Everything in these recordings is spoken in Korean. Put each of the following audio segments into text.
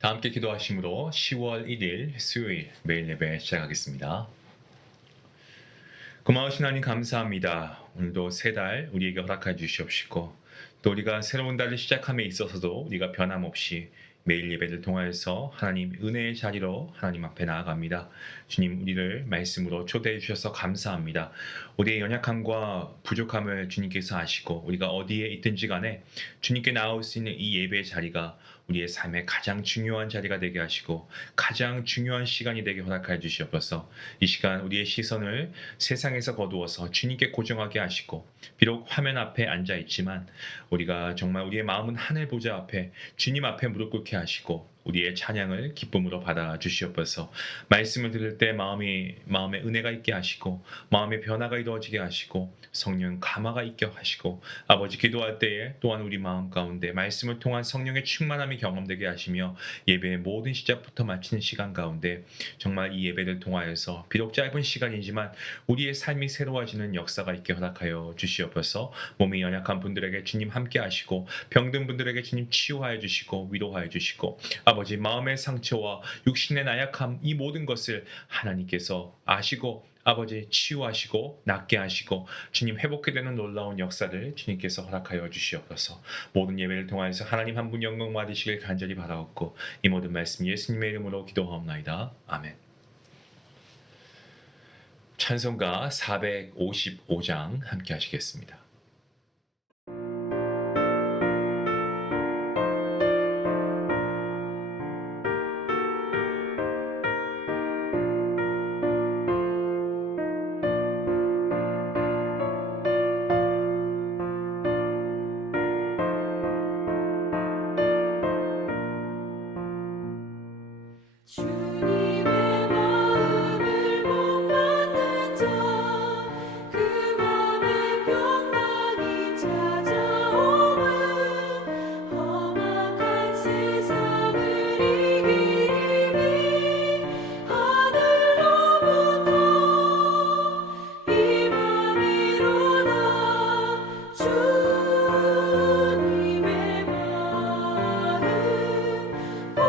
다 함께 기도하심으로 10월 1일 수요일 매일 예배 시작하겠습니다. 고마우신 하나님 감사합니다. 오늘도 새 달 우리에게 허락해 주시옵시고 또 우리가 새로운 달을 시작함에 있어서도 우리가 변함없이 매일 예배를 통하여서 하나님 은혜의 자리로 하나님 앞에 나아갑니다. 주님 우리를 말씀으로 초대해 주셔서 감사합니다. 우리의 연약함과 부족함을 주님께서 아시고 우리가 어디에 있든지 간에 주님께 나올 수 있는 이 예배의 자리가 우리의 삶의 가장 중요한 자리가 되게 하시고 가장 중요한 시간이 되게 허락하여 주시옵소서. 이 시간 우리의 시선을 세상에서 거두어서 주님께 고정하게 하시고 비록 화면 앞에 앉아 있지만 우리가 정말 우리의 마음은 하늘 보좌 앞에 주님 앞에 무릎 꿇게 하시고 우리의 찬양을 기쁨으로 받아 주시옵소서. 말씀을 들을 때 마음에 은혜가 있게 하시고 마음의 변화가 이루어지게 하시고 성령 감화가 있게 하시고 아버지 기도할 때에 또한 우리 마음 가운데 말씀을 통한 성령의 충만함이 경험되게 하시며 예배의 모든 시작부터 마치는 시간 가운데 정말 이 예배를 통하여서 비록 짧은 시간이지만 우리의 삶이 새로워지는 역사가 있게 허락하여 주시옵소서. 몸이 연약한 분들에게 주님 함께 하시고 병든 분들에게 주님 치유하여 주시고 위로하여 주시고 아버지 마음의 상처와 육신의 나약함 이 모든 것을 하나님께서 아시고 아버지 치유하시고 낫게 하시고 주님 회복해 되는 놀라운 역사를 주님께서 허락하여 주시옵소서. 모든 예배를 통하여서 하나님 한 분 영광 받으시길 간절히 바라옵고 이 모든 말씀 예수님의 이름으로 기도하옵나이다. 아멘. 찬송가 455장 함께 하시겠습니다. 주님의 마음을 못 받는 자 그 맘에 평강이 찾아오는 험악한 세상을 이길 힘이 하늘로부터 임함이로다. 주님의 마음 온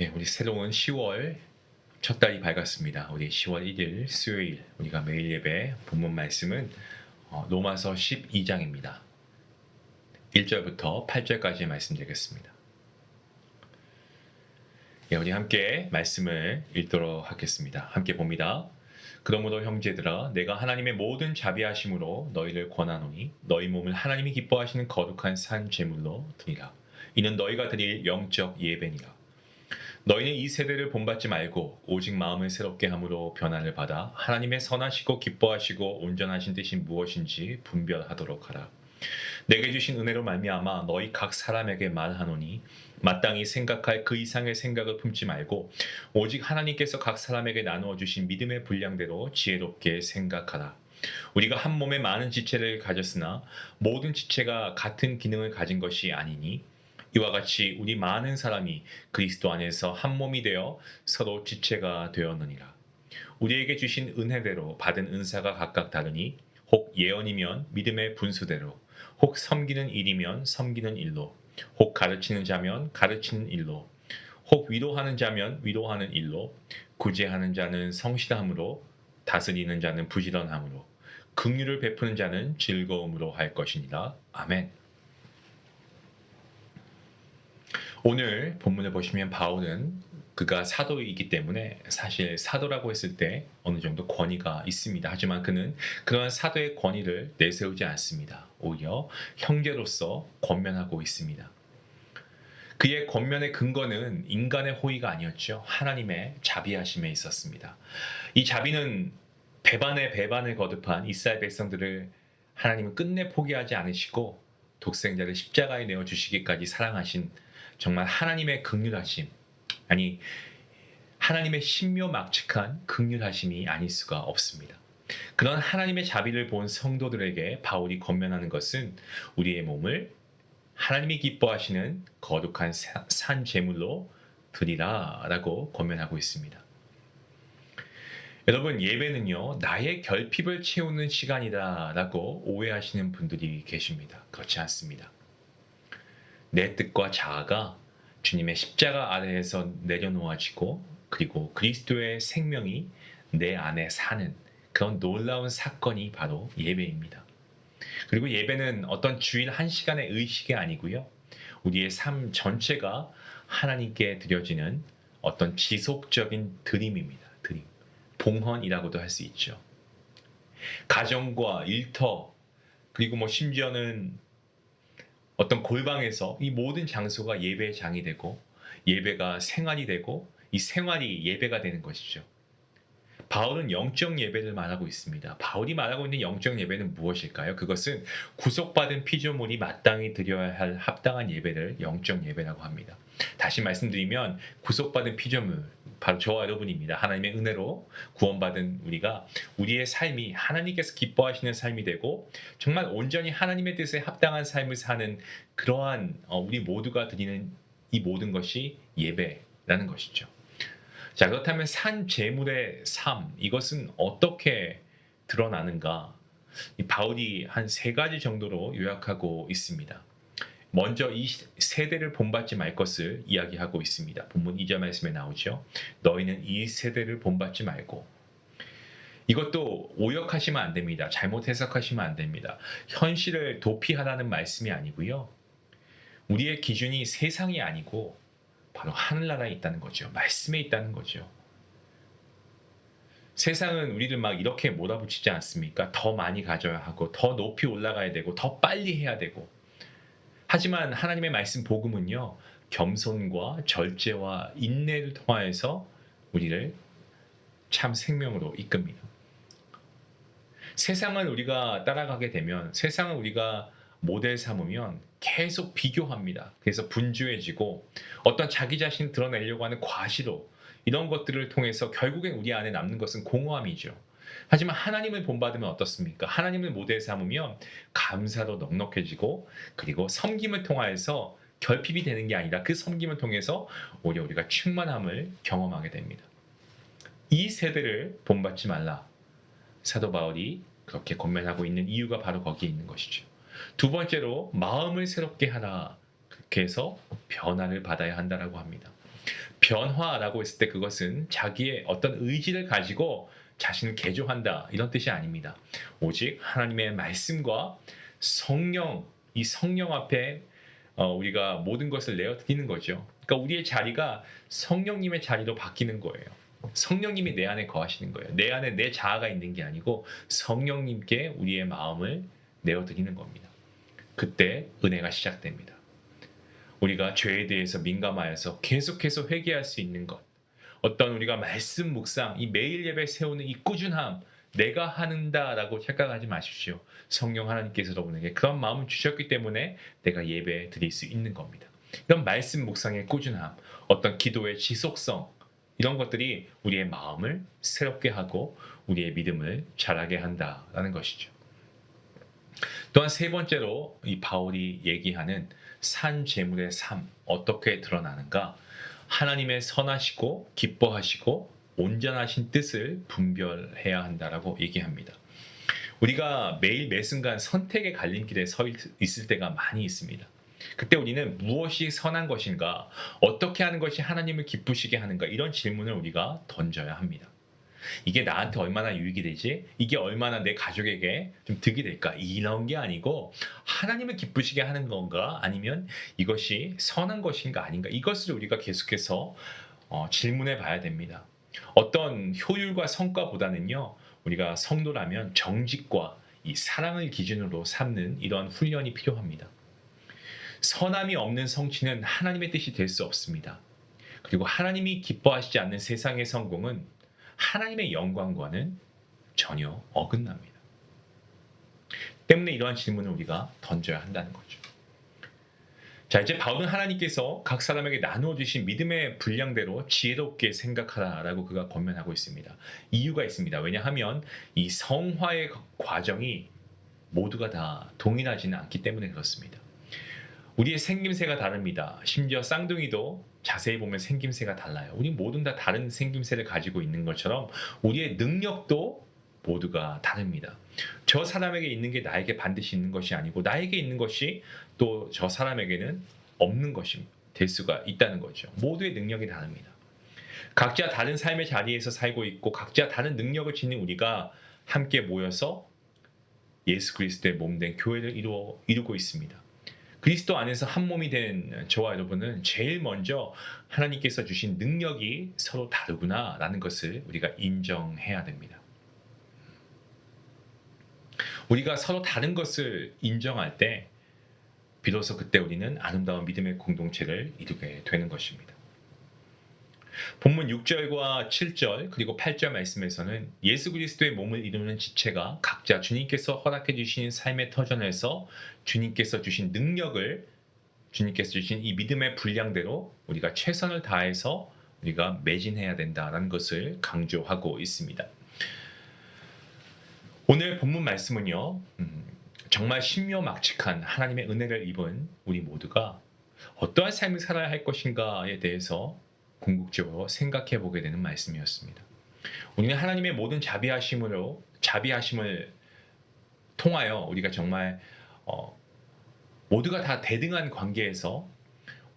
예, 우리 새로운 10월 첫 달이 밝았습니다. 우리 10월 1일 수요일 우리가 매일 예배 본문 말씀은 로마서 12장입니다. 1절부터 8절까지 말씀드리겠습니다. 예, 우리 함께 말씀을 읽도록 하겠습니다. 함께 봅니다. 그러므로 형제들아 내가 하나님의 모든 자비하심으로 너희를 권하노니 너희 몸을 하나님이 기뻐하시는 거룩한 산 제물로 드리라. 이는 너희가 드릴 영적 예배니라. 너희는 이 세대를 본받지 말고 오직 마음을 새롭게 함으로 변화를 받아 하나님의 선하시고 기뻐하시고 온전하신 뜻이 무엇인지 분별하도록 하라. 내게 주신 은혜로 말미암아 너희 각 사람에게 말하노니 마땅히 생각할 그 이상의 생각을 품지 말고 오직 하나님께서 각 사람에게 나누어 주신 믿음의 분량대로 지혜롭게 생각하라. 우리가 한 몸에 많은 지체를 가졌으나 모든 지체가 같은 기능을 가진 것이 아니니 이와 같이 우리 많은 사람이 그리스도 안에서 한 몸이 되어 서로 지체가 되었느니라. 우리에게 주신 은혜대로 받은 은사가 각각 다르니 혹 예언이면 믿음의 분수대로, 혹 섬기는 일이면 섬기는 일로, 혹 가르치는 자면 가르치는 일로, 혹 위로하는 자면 위로하는 일로, 구제하는 자는 성실함으로, 다스리는 자는 부지런함으로, 긍휼을 베푸는 자는 즐거움으로 할 것이니라. 아멘. 오늘 본문을 보시면 바울은 그가 사도이기 때문에 사실 사도라고 했을 때 어느 정도 권위가 있습니다. 하지만 그는 그러한 사도의 권위를 내세우지 않습니다. 오히려 형제로서 권면하고 있습니다. 그의 권면의 근거는 인간의 호의가 아니었죠. 하나님의 자비하심에 있었습니다. 이 자비는 배반에 배반을 거듭한 이스라엘 백성들을 하나님은 끝내 포기하지 않으시고 독생자를 십자가에 내어 주시기까지 사랑하신 정말 하나님의 긍휼하심, 아니 하나님의 신묘막측한 긍휼하심이 아닐 수가 없습니다. 그런 하나님의 자비를 본 성도들에게 바울이 권면하는 것은 우리의 몸을 하나님이 기뻐하시는 거룩한 산 제물로 드리라라고 권면하고 있습니다. 여러분, 예배는요 나의 결핍을 채우는 시간이다라고 오해하시는 분들이 계십니다. 그렇지 않습니다. 내 뜻과 자아가 주님의 십자가 아래에서 내려놓아지고 그리고 그리스도의 생명이 내 안에 사는 그런 놀라운 사건이 바로 예배입니다. 그리고 예배는 어떤 주일 한 시간의 의식이 아니고요. 우리의 삶 전체가 하나님께 드려지는 어떤 지속적인 드림입니다. 드림. 봉헌이라고도 할 수 있죠. 가정과 일터 그리고 심지어는 어떤 골방에서 이 모든 장소가 예배의 장이 되고 예배가 생활이 되고 이 생활이 예배가 되는 것이죠. 바울은 영적 예배를 말하고 있습니다. 바울이 말하고 있는 영적 예배는 무엇일까요? 그것은 구속받은 피조물이 마땅히 드려야 할 합당한 예배를 영적 예배라고 합니다. 다시 말씀드리면 구속받은 피조물, 바로 저와 여러분입니다. 하나님의 은혜로 구원받은 우리가 우리의 삶이 하나님께서 기뻐하시는 삶이 되고 정말 온전히 하나님의 뜻에 합당한 삶을 사는 그러한 우리 모두가 드리는 이 모든 것이 예배라는 것이죠. 자, 그렇다면 산 제물의 삶, 이것은 어떻게 드러나는가? 이 바울이 한 3가지 정도로 요약하고 있습니다. 먼저 이 세대를 본받지 말 것을 이야기하고 있습니다. 본문 2절 말씀에 나오죠. 너희는 이 세대를 본받지 말고. 이것도 오역하시면 안 됩니다. 잘못 해석하시면 안 됩니다. 현실을 도피하라는 말씀이 아니고요. 우리의 기준이 세상이 아니고 바로 하늘나라에 있다는 거죠. 말씀에 있다는 거죠. 세상은 우리를 막 이렇게 몰아붙이지 않습니까? 더 많이 가져야 하고 더 높이 올라가야 되고 더 빨리 해야 되고. 하지만 하나님의 말씀 복음은요. 겸손과 절제와 인내를 통하여서 우리를 참 생명으로 이끕니다. 세상을 우리가 따라가게 되면 세상을 우리가 모델 삼으면 계속 비교합니다. 그래서 분주해지고 어떤 자기 자신을 드러내려고 하는 과시로 이런 것들을 통해서 결국엔 우리 안에 남는 것은 공허함이죠. 하지만 하나님을 본받으면 어떻습니까? 하나님을 모델 삼으면 감사로 넉넉해지고 그리고 섬김을 통하여서 결핍이 되는 게 아니라 그 섬김을 통해서 오히려 우리가 충만함을 경험하게 됩니다. 이 세대를 본받지 말라. 사도 바울이 그렇게 권면하고 있는 이유가 바로 거기에 있는 것이죠. 두 번째로 마음을 새롭게 하라. 그렇게 해서 변화를 받아야 한다라고 합니다. 변화라고 했을 때 그것은 자기의 어떤 의지를 가지고 자신을 개조한다 이런 뜻이 아닙니다. 오직 하나님의 말씀과 성령, 이 성령 앞에 우리가 모든 것을 내어드리는 거죠. 그러니까 우리의 자리가 성령님의 자리로 바뀌는 거예요. 성령님이 내 안에 거하시는 거예요. 내 안에 내 자아가 있는 게 아니고 성령님께 우리의 마음을 내어드리는 겁니다. 그때 은혜가 시작됩니다. 우리가 죄에 대해서 민감하여서 계속해서 회개할 수 있는 것, 어떤 우리가 말씀 묵상, 이 매일 예배 세우는 이 꾸준함, 내가 한다라고 착각하지 마십시오. 성령 하나님께서 여러분에게 그런 마음을 주셨기 때문에 내가 예배 드릴 수 있는 겁니다. 이런 말씀 묵상의 꾸준함, 어떤 기도의 지속성, 이런 것들이 우리의 마음을 새롭게 하고 우리의 믿음을 자라게 한다라는 것이죠. 또한 세 번째로 이 바울이 얘기하는 산 제물의 삶, 어떻게 드러나는가? 하나님의 선하시고 기뻐하시고 온전하신 뜻을 분별해야 한다라고 얘기합니다. 우리가 매일 매 순간 선택의 갈림길에 서 있을 때가 많이 있습니다. 그때 우리는 무엇이 선한 것인가, 어떻게 하는 것이 하나님을 기쁘시게 하는가, 이런 질문을 우리가 던져야 합니다. 이게 나한테 얼마나 유익이 되지? 이게 얼마나 내 가족에게 좀 득이 될까? 이런 게 아니고 하나님을 기쁘시게 하는 건가? 아니면 이것이 선한 것인가 아닌가? 이것을 우리가 계속해서 질문해 봐야 됩니다. 어떤 효율과 성과보다는요, 우리가 성도라면 정직과 이 사랑을 기준으로 삼는 이런 훈련이 필요합니다. 선함이 없는 성취는 하나님의 뜻이 될 수 없습니다. 그리고 하나님이 기뻐하시지 않는 세상의 성공은 하나님의 영광과는 전혀 어긋납니다. 때문에 이러한 질문을 우리가 던져야 한다는 거죠. 자, 이제 바울은 하나님께서 각 사람에게 나누어 주신 믿음의 분량대로 지혜롭게 생각하라라고 그가 권면하고 있습니다. 이유가 있습니다. 왜냐하면 이 성화의 과정이 모두가 다 동일하지는 않기 때문에 그렇습니다. 우리의 생김새가 다릅니다. 심지어 쌍둥이도 자세히 보면 생김새가 달라요. 우리 모두 다 다른 생김새를 가지고 있는 것처럼 우리의 능력도 모두가 다릅니다. 저 사람에게 있는 게 나에게 반드시 있는 것이 아니고 나에게 있는 것이 또 저 사람에게는 없는 것이 될 수가 있다는 거죠. 모두의 능력이 다릅니다. 각자 다른 삶의 자리에서 살고 있고 각자 다른 능력을 지닌 우리가 함께 모여서 예수 그리스도의 몸된 교회를 이루고 있습니다. 그리스도 안에서 한 몸이 된 저와 여러분은 제일 먼저 하나님께서 주신 능력이 서로 다르구나라는 것을 우리가 인정해야 됩니다. 우리가 서로 다른 것을 인정할 때 비로소 그때 우리는 아름다운 믿음의 공동체를 이루게 되는 것입니다. 본문 6절과 7절 그리고 8절 말씀에서는 예수 그리스도의 몸을 이루는 지체가 각자 주님께서 허락해 주신 삶의 터전에서 주님께서 주신 능력을, 주님께서 주신 이 믿음의 분량대로 우리가 최선을 다해서 우리가 매진해야 된다는 것을 강조하고 있습니다. 오늘 본문 말씀은요, 정말 신묘막측한 하나님의 은혜를 입은 우리 모두가 어떠한 삶을 살아야 할 것인가에 대해서 궁극적으로 생각해 보게 되는 말씀이었습니다. 우리는 하나님의 모든 자비하심을 통하여 우리가 정말 모두가 다 대등한 관계에서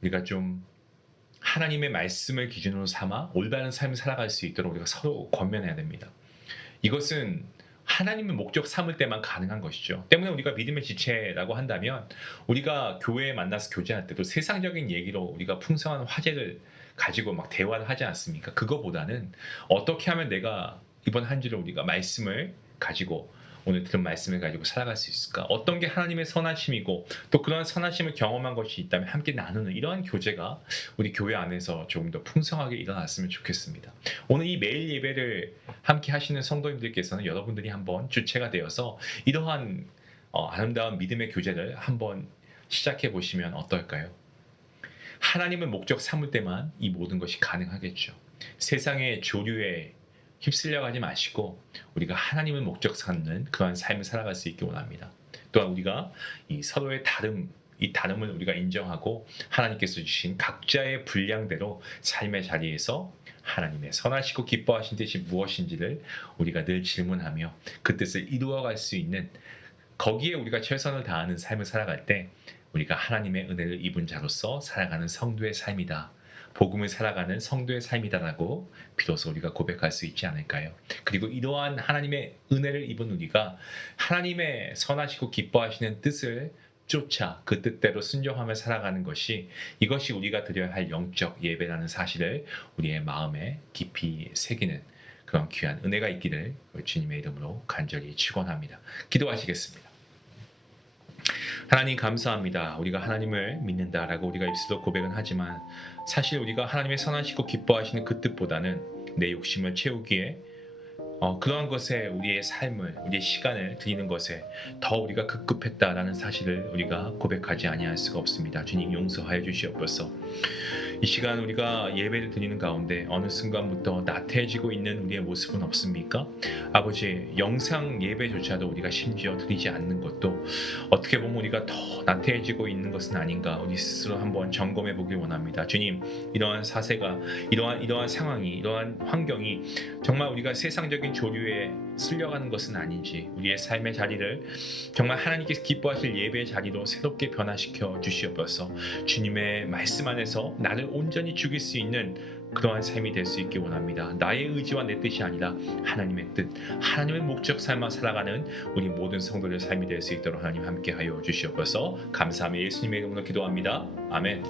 우리가 좀 하나님의 말씀을 기준으로 삼아 올바른 삶을 살아갈 수 있도록 우리가 서로 권면해야 됩니다. 이것은 하나님의 목적 삼을 때만 가능한 것이죠. 때문에 우리가 믿음의 지체라고 한다면 우리가 교회에 만나서 교제할 때도 세상적인 얘기로 우리가 풍성한 화제를 가지고 막 대화를 하지 않습니까? 그거보다는 어떻게 하면 내가 이번 한 주를 우리가 말씀을 가지고 오늘 들은 말씀을 가지고 살아갈 수 있을까? 어떤 게 하나님의 선하심이고 또 그런 선하심을 경험한 것이 있다면 함께 나누는 이러한 교제가 우리 교회 안에서 조금 더 풍성하게 일어났으면 좋겠습니다. 오늘 이 매일 예배를 함께 하시는 성도님들께서는 여러분들이 한번 주체가 되어서 이러한 아름다운 믿음의 교제를 한번 시작해 보시면 어떨까요? 하나님을 목적 삼을 때만 이 모든 것이 가능하겠죠. 세상의 조류에 휩쓸려가지 마시고 우리가 하나님을 목적 삼는 그러한 삶을 살아갈 수 있기 원합니다. 또한 우리가 이 서로의 이 다름을 우리가 인정하고 하나님께서 주신 각자의 분량대로 삶의 자리에서 하나님의 선하시고 기뻐하신 뜻이 무엇인지를 우리가 늘 질문하며 그 뜻을 이루어갈 수 있는, 거기에 우리가 최선을 다하는 삶을 살아갈 때 우리가 하나님의 은혜를 입은 자로서 살아가는 성도의 삶이다. 복음을 살아가는 성도의 삶이다라고 비로소 우리가 고백할 수 있지 않을까요? 그리고 이러한 하나님의 은혜를 입은 우리가 하나님의 선하시고 기뻐하시는 뜻을 쫓아 그 뜻대로 순종하며 살아가는 것이 이것이 우리가 드려야 할 영적 예배라는 사실을 우리의 마음에 깊이 새기는 그런 귀한 은혜가 있기를 주님의 이름으로 간절히 축원합니다. 기도하시겠습니다. 하나님 감사합니다. 우리가 하나님을 믿는다라고 우리가 입술로 고백은 하지만 사실 우리가 하나님의 선하시고 기뻐하시는 그 뜻보다는 내 욕심을 채우기에 그러한 것에 우리의 삶을, 우리의 시간을 드리는 것에 더 우리가 급급했다라는 사실을 우리가 고백하지 아니할 수가 없습니다. 주님 용서하여 주시옵소서. 이 시간 우리가 예배를 드리는 가운데 어느 순간부터 나태해지고 있는 우리의 모습은 없습니까? 아버지, 영상 예배조차도 우리가 심지어 드리지 않는 것도 어떻게 보면 우리가 더 나태해지고 있는 것은 아닌가 우리 스스로 한번 점검해 보길 원합니다. 주님, 이러한 사세가, 이러한 상황이, 이러한 환경이 정말 우리가 세상적인 조류에 쓸려가는 것은 아닌지 우리의 삶의 자리를 정말 하나님께서 기뻐하실 예배의 자리로 새롭게 변화시켜 주시옵소서. 주님의 말씀 안에서 나를 온전히 죽일 수 있는 그러한 삶이 될 수 있기 원합니다. 나의 의지와 내 뜻이 아니라 하나님의 뜻, 하나님의 목적 삶아 살아가는 우리 모든 성도들의 삶이 될 수 있도록 하나님 함께하여 주시옵소서. 감사하며 예수님의 이름으로 기도합니다. 아멘.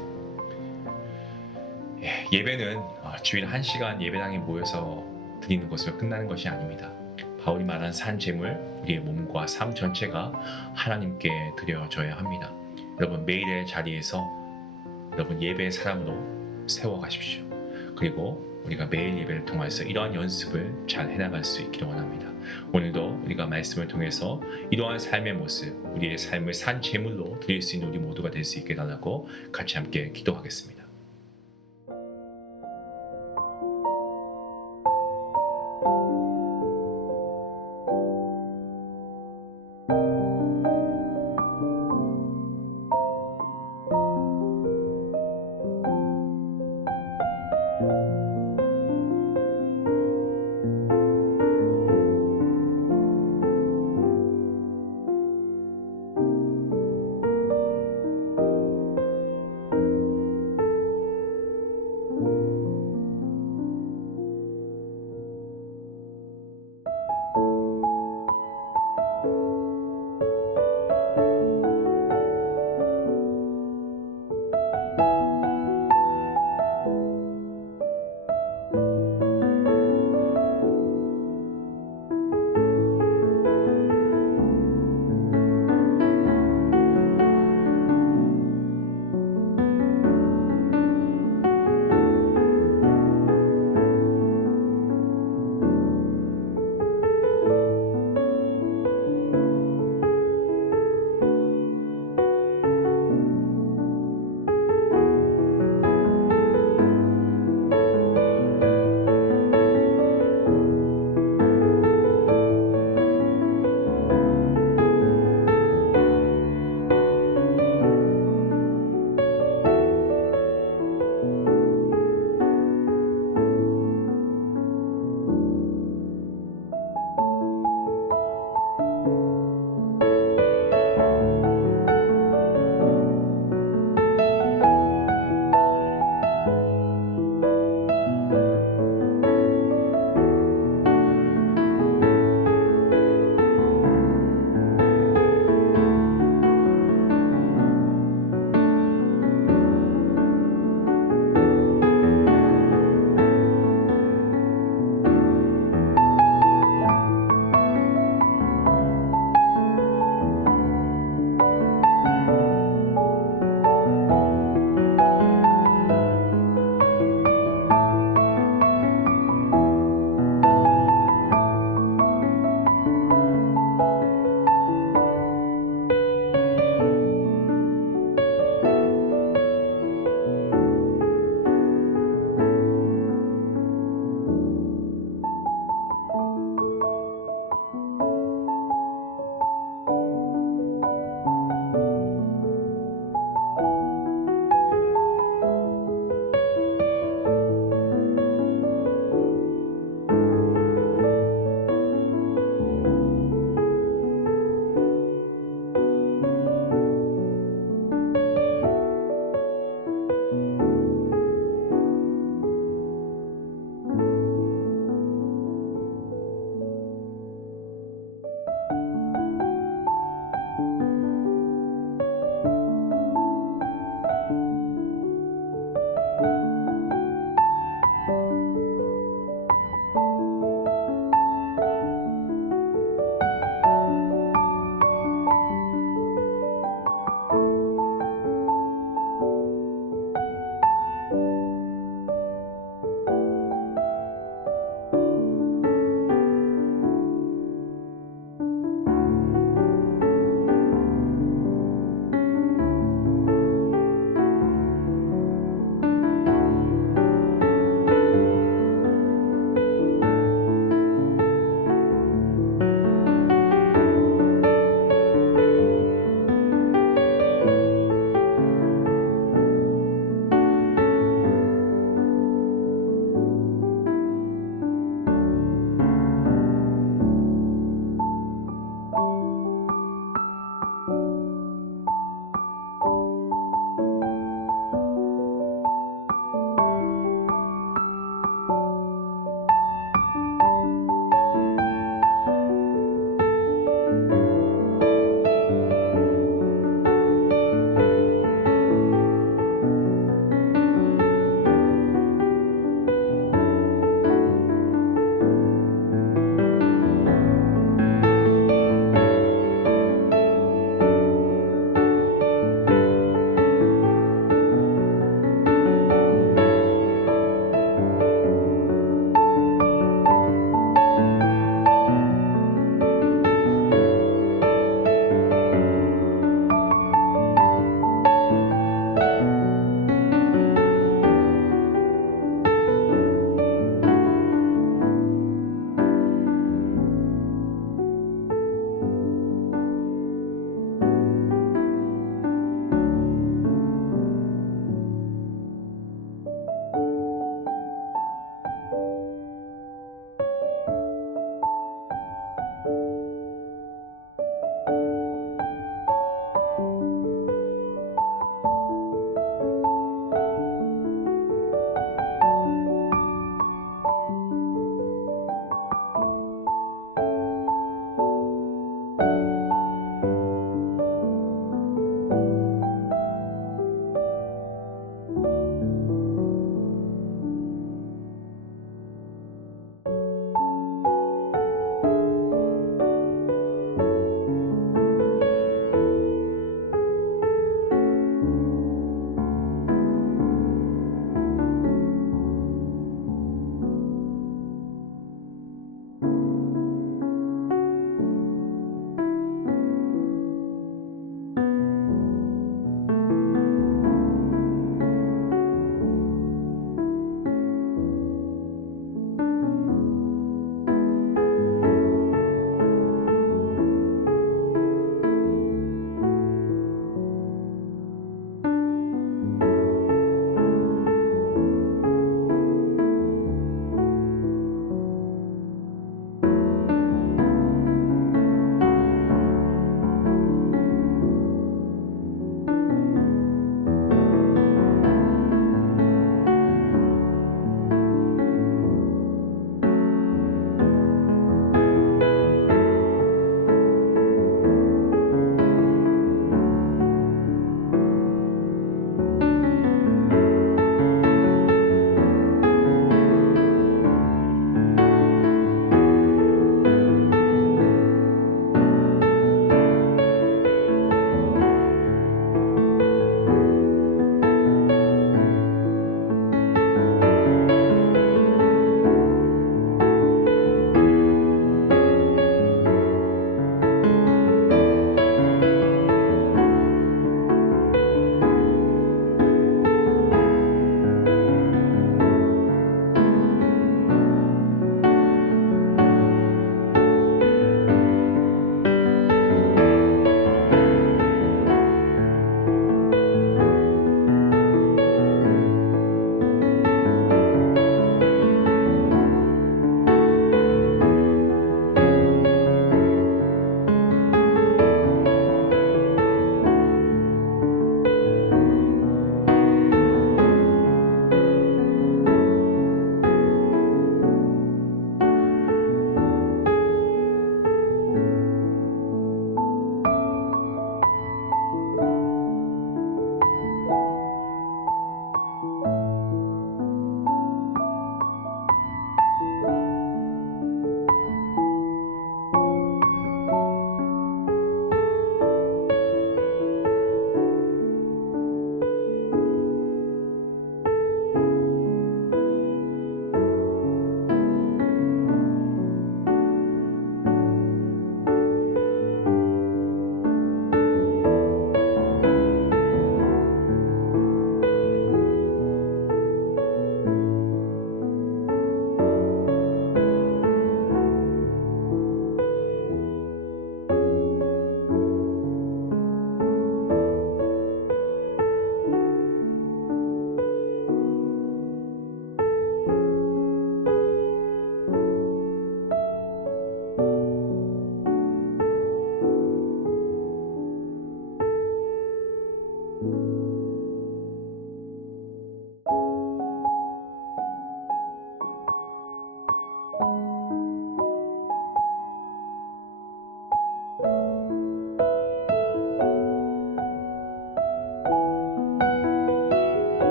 예배는 주일 1시간 예배당에 모여서 드리는 것으로 끝나는 것이 아닙니다. 바울이 말한 산 제물, 우리의 몸과 삶 전체가 하나님께 드려져야 합니다. 여러분 매일의 자리에서 여러분 예배의 사람으로 세워가십시오. 그리고 우리가 매일 예배를 통해서 이러한 연습을 잘 해나갈 수 있기를 원합니다. 오늘도 우리가 말씀을 통해서 이러한 삶의 모습, 우리의 삶을 산 제물로 드릴 수 있는 우리 모두가 될 수 있게 달라고 같이 함께 기도하겠습니다.